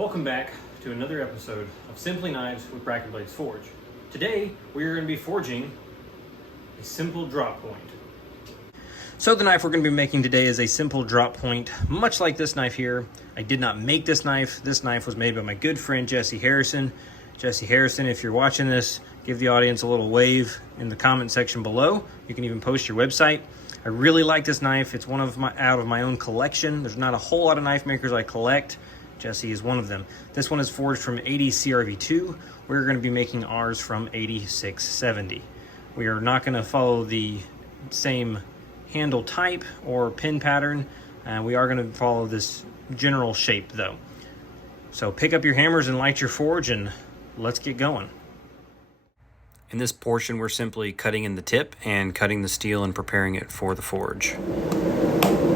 Welcome back to another episode of Simply Knives with Brackin Blades Forge. Today we are going to be forging a simple drop point. So the knife we're going to be making today is a simple drop point, much like this knife here. I did not make this knife. This knife was made by my good friend Jesse Harrison. Jesse Harrison, if you're watching this, give the audience a little wave in the comment section below. You can even post your website. I really like this knife. It's one of my out of my own collection. There's not a whole lot of knife makers I collect. Jesse is one of them. This one is forged from 80 CRV2. We're going to be making ours from 8670. We are not going to follow the same handle type or pin pattern. We are going to follow this general shape though. So pick up your hammers and light your forge and let's get going. In this portion, we're simply cutting in the tip and cutting the steel and preparing it for the forge.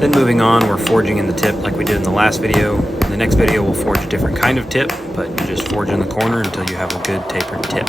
Then moving on, we're forging in the tip like we did in the last video. In the next video, we'll forge a different kind of tip, but you just forge in the corner until you have a good tapered tip.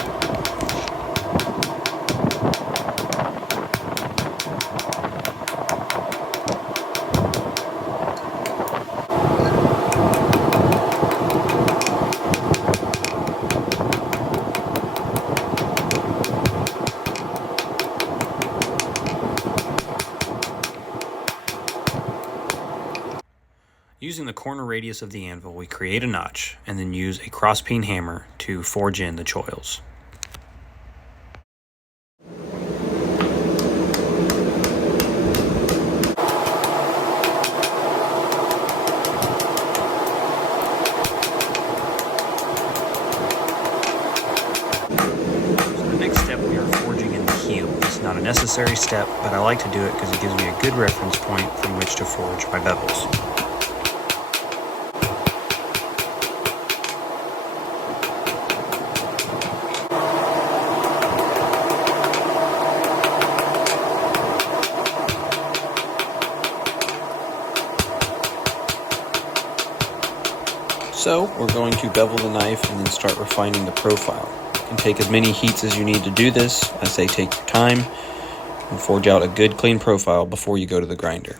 Using the corner radius of the anvil, we create a notch and then use a cross-peen hammer to forge in the choils. So the next step, we are forging in the heel. It's not a necessary step, but I like to do it because it gives me a good reference point from which to forge my bevels. So we're going to bevel the knife and then start refining the profile. You can take as many heats as you need to do this. I say take your time and forge out a good clean profile before you go to the grinder.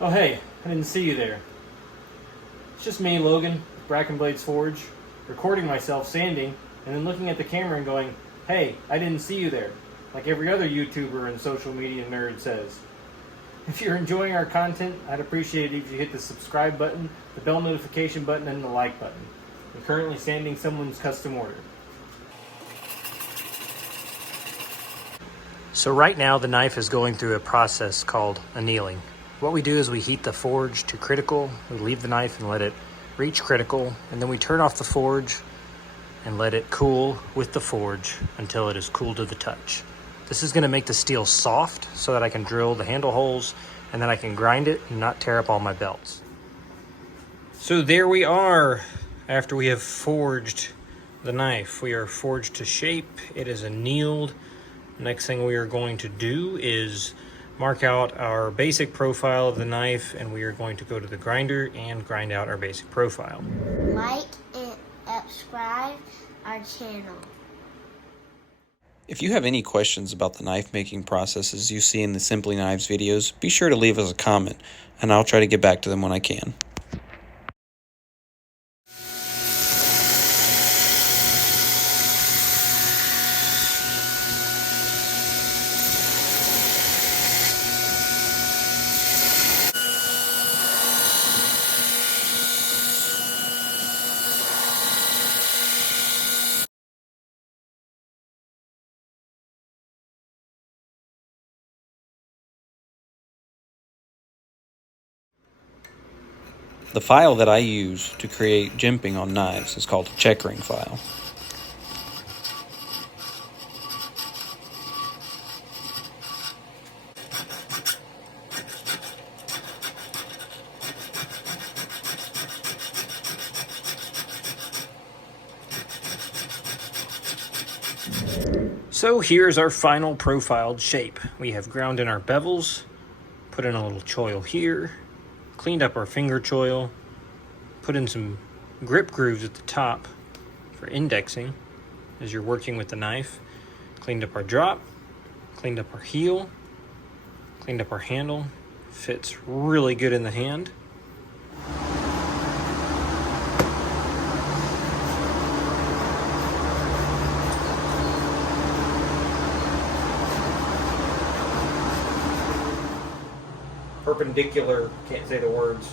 Oh hey, I didn't see you there. It's just me, Logan, Brackin Blades Forge, recording myself sanding and then looking at the camera and going, hey, I didn't see you there, like every other YouTuber and social media nerd says. If you're enjoying our content, I'd appreciate it if you hit the subscribe button, the bell notification button, and the like button. I'm currently sanding someone's custom order. So right now the knife is going through a process called annealing. What we do is we heat the forge to critical, we leave the knife and let it reach critical, and then we turn off the forge and let it cool with the forge until it is cool to the touch. This is going to make the steel soft so that I can drill the handle holes and then I can grind it and not tear up all my belts. So there we are after we have forged the knife. We are forged to shape, it is annealed. Next thing we are going to do is mark out our basic profile of the knife, and we are going to go to the grinder and grind out our basic profile. Like and subscribe our channel. If you have any questions about the knife making processes you see in the Simply Knives videos, be sure to leave us a comment, and I'll try to get back to them when I can. The file that I use to create jimping on knives is called a checkering file. So here's our final profiled shape. We have ground in our bevels, Put in a little choil here. Cleaned up our finger choil. Put in some grip grooves at the top for indexing as you're working with the knife. Cleaned up our drop. Cleaned up our heel. Cleaned up our handle. Fits really good in the hand. Perpendicular, can't say the words.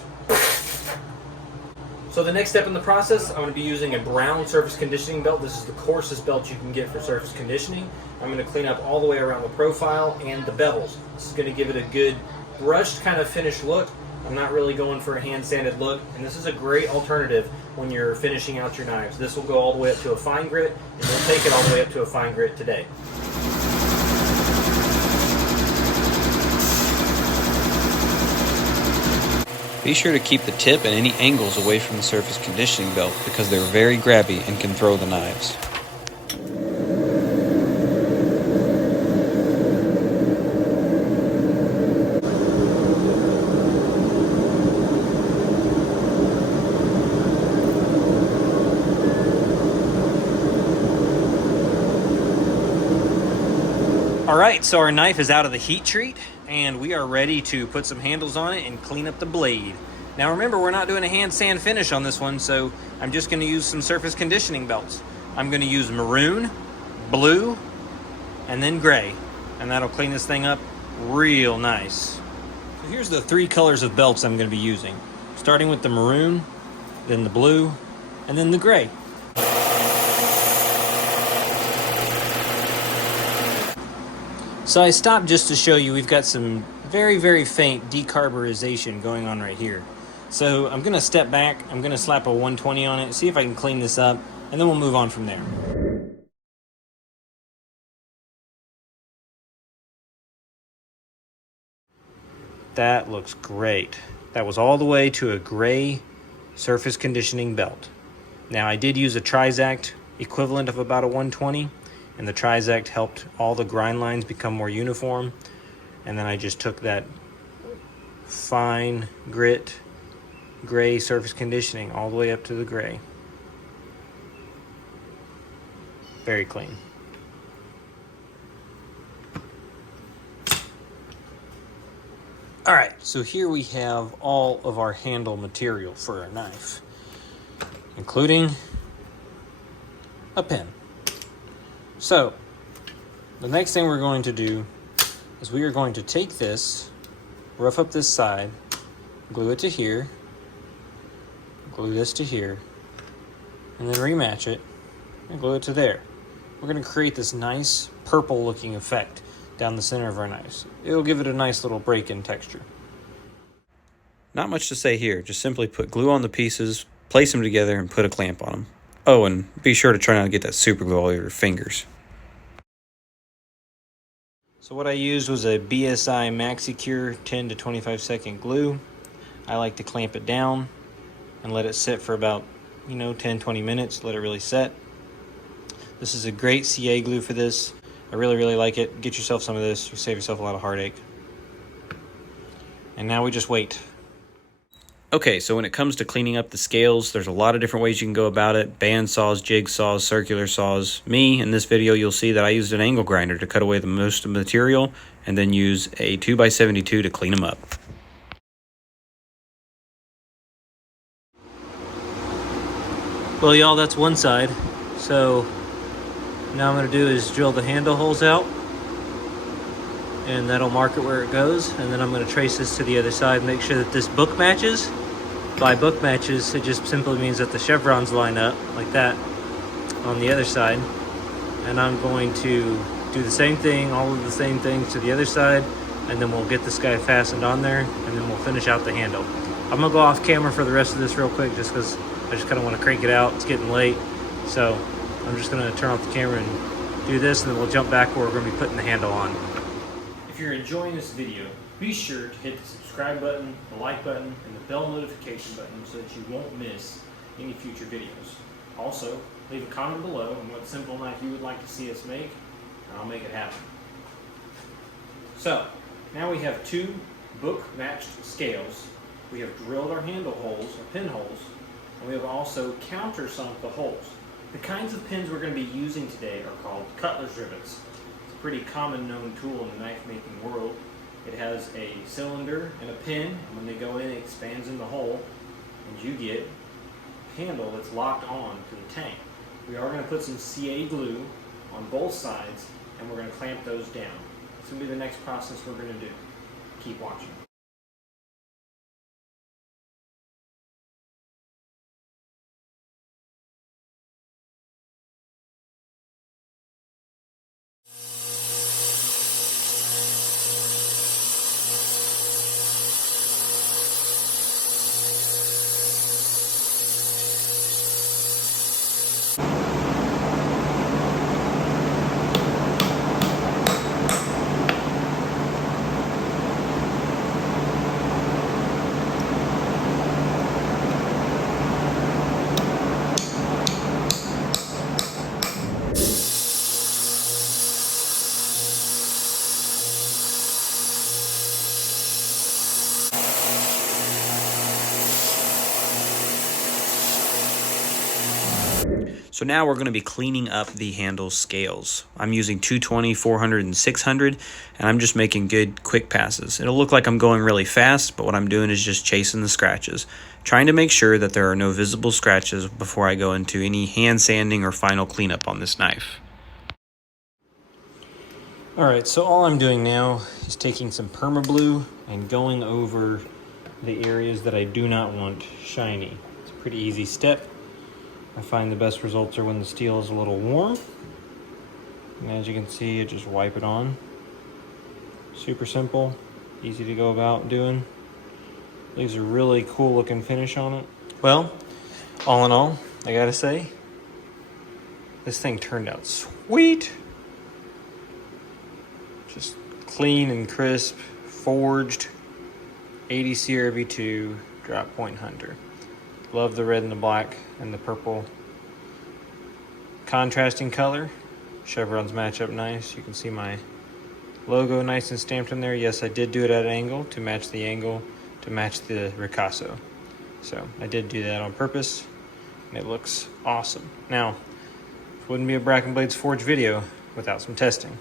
So the next step in the process, I'm going to be using a brown surface conditioning belt. This is the coarsest belt you can get for surface conditioning. I'm going to clean up all the way around the profile and the bevels. This is going to give it a good brushed kind of finished look. I'm not really going for a hand sanded look, and this is a great alternative when you're finishing out your knives. This will go all the way up to a fine grit, and we'll take it all the way up to a fine grit today. Be sure to keep the tip and any angles away from the surface conditioning belt because they're very grabby and can throw the knives. Alright, so our knife is out of the heat treat, and we are ready to put some handles on it and clean up the blade. Now remember, we're not doing a hand sand finish on this one, so I'm just going to use some surface conditioning belts. I'm going to use maroon, blue, and then gray, and that'll clean this thing up real nice. So here's the 3 colors of belts I'm going to be using, starting with the maroon, then the blue, and then the gray. So I stopped just to show you we've got some very, very faint decarburization going on right here. So I'm going to step back, I'm going to slap a 120 on it, see if I can clean this up, and then we'll move on from there. That looks great. That was all the way to a gray surface conditioning belt. Now I did use a Trizact equivalent of about a 120. And the Trizact helped all the grind lines become more uniform. And then I just took that fine grit gray surface conditioning all the way up to the gray. Very clean. Alright, so here we have all of our handle material for our knife, including a pen. So, the next thing we're going to do is we are going to take this, rough up this side, glue it to here, glue this to here, and then rematch it and glue it to there. We're going to create this nice purple looking effect down the center of our knives. It'll give it a nice little break-in texture. Not much to say here, just simply put glue on the pieces, place them together, and put a clamp on them. Oh, and be sure to try not to get that super glue all over your fingers. So what I used was a BSI MaxiCure 10 to 25 second glue. I like to clamp it down and let it sit for about 10-20 minutes, let it really set. This is a great CA glue for this. I really like it. Get yourself some of this, you save yourself a lot of heartache. And now we just wait. Okay, so when it comes to cleaning up the scales, there's a lot of different ways you can go about it. Band saws, jig saws, circular saws. Me, in this video, you'll see that I used an angle grinder to cut away the most of the material and then use a 2x72 to clean them up. Well, y'all, that's one side. So now I'm going to do is drill the handle holes out, and that'll mark it where it goes. And then I'm going to trace this to the other side, make sure that this book matches. By book matches, it just simply means that the chevrons line up like that on the other side. And I'm going to do the same thing, all of the same things to the other side, and then we'll get this guy fastened on there, and then we'll finish out the handle. I'm going to go off camera for the rest of this real quick just because I just kind of want to crank it out. It's getting late. So I'm just going to turn off the camera and do this, and then we'll jump back where we're going to be putting the handle on. If you're enjoying this video, be sure to hit the subscribe button, the like button, and the bell notification button so that you won't miss any future videos. Also, leave a comment below on what simple knife you would like to see us make, and I'll make it happen. So, now we have 2 book matched scales. We have drilled our handle holes, or pin holes, and we have also countersunk the holes. The kinds of pins we're going to be using today are called cutler's rivets. It's a pretty common known tool in the knife making world. It has a cylinder and a pin, and when they go in, it expands in the hole, and you get a handle that's locked on to the tank. We are going to put some CA glue on both sides, and we're going to clamp those down. It's going to be the next process we're going to do. Keep watching. So now we're going to be cleaning up the handle scales. I'm using 220, 400, and 600, and I'm just making good quick passes. It'll look like I'm going really fast, but what I'm doing is just chasing the scratches, trying to make sure that there are no visible scratches before I go into any hand sanding or final cleanup on this knife. Alright, so all I'm doing now is taking some perma-blue and going over the areas that I do not want shiny. It's a pretty easy step. I find the best results are when the steel is a little warm. And as you can see, I just wipe it on. Super simple, easy to go about doing. Leaves a really cool looking finish on it. Well, all in all, I gotta say, this thing turned out sweet. Just clean and crisp, forged, 80 CRV2 drop point hunter. Love the red and the black and the purple. Contrasting color. Chevrons match up nice. You can see my logo nice and stamped in there. Yes, I did do it at an angle to match the angle, to match the ricasso. So I did do that on purpose, and it looks awesome. Now, it wouldn't be a Brackin Blades Forge video without some testing.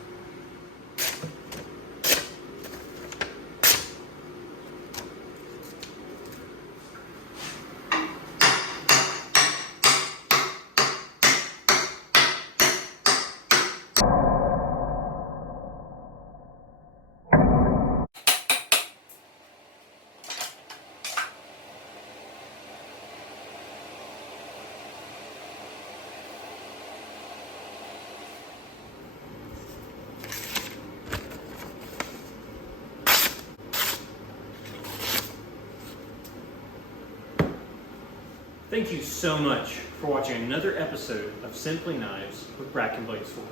Thank you so much for watching another episode of Simply Knives with Brackin Blades Forge.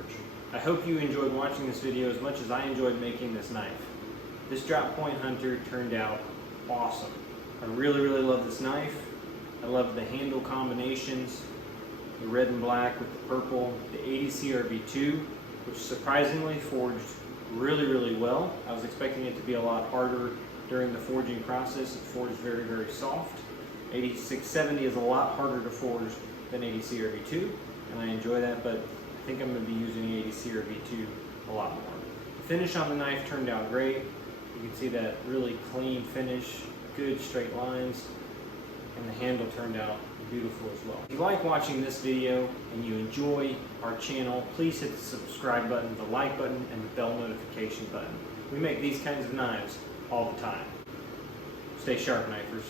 I hope you enjoyed watching this video as much as I enjoyed making this knife. This drop point hunter turned out awesome. I really love this knife. I love the handle combinations, the red and black with the purple, the 80 CRV2, which surprisingly forged really well. I was expecting it to be a lot harder during the forging process. It forged very soft. 8670 is a lot harder to forge than 80 CRV2, and I enjoy that, but I think I'm going to be using 80 CRV2 a lot more. The finish on the knife turned out great. You can see that really clean finish, good straight lines, and the handle turned out beautiful as well. If you like watching this video and you enjoy our channel, please hit the subscribe button, the like button, and the bell notification button. We make these kinds of knives all the time. Stay sharp, knifers.